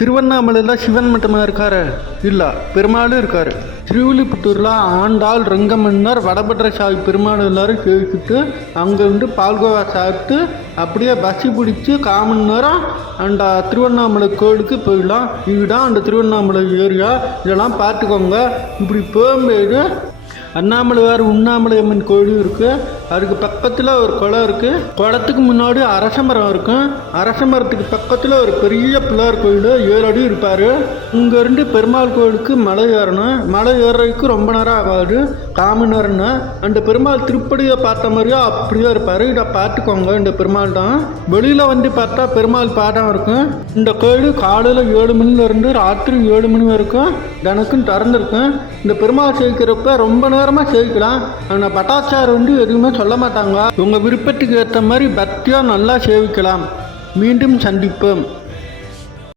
திருவண்ணாமலையில் சிவன் மட்டுமா இருக்காரு? இல்லை, பெருமாளும் இருக்கார். திருவில்லிபுத்தூரில் ஆண்டாள் ரங்கமன்னர் வடபத்திரசாமி பெருமாள் எல்லாரும் கேட்டுட்டு அங்கேருந்து பால்கோவா சாப்பிட்டு அப்படியே பஸ்ஸு பிடிச்சி 1/4 மணி நேரம் அந்த திருவண்ணாமலை கோயிலுக்கு போயிடலாம். இதுதான் அந்த திருவண்ணாமலை ஏரியா. இதெல்லாம் பார்த்துக்கோங்க. இப்படி போகும்போது அண்ணாமலையார் உண்ணாமலை அம்மன் கோயிலும் இருக்குது. அதுக்கு பக்கத்தில் ஒரு குளம் இருக்குது. குளத்துக்கு முன்னாடி அரச மரம் இருக்கும். அரச மரத்துக்கு பக்கத்தில் ஒரு பெரிய பிள்ளையார் கோயில் 7 அடி இருப்பார். இங்கேருந்து பெருமாள் கோயிலுக்கு மலை ஏறணும். மலை ஏறுறதுக்கு ரொம்ப நேரம் ஆகாது, 1/4 மணி நேரம்னா. அந்த பெருமாள் திருப்படியை பார்த்த மாதிரியே அப்படியே இருப்பார். இதை பார்த்துக்கோங்க. இந்த பெருமாள் தான். வெளியில் வந்து பார்த்தா பெருமாள் பாடம் இருக்கும். இந்த கோயில் காலையில் 7 மணிலேருந்து ராத்திரி 7 மணி வரைக்கும் தினக்கும் திறந்துருக்கும். இந்த பெருமாள் சேர்க்கிறப்ப ரொம்ப நேரமாக சேவிக்கலாம். ஆனால் பட்டாச்சார் வந்து எதுவுமே சொல்ல மாட்டாங்க. உங்கள் விருப்பத்துக்கு ஏற்ற மாதிரி பக்தியாக நல்லா சேவிக்கலாம். மீண்டும் சந்திப்போம்.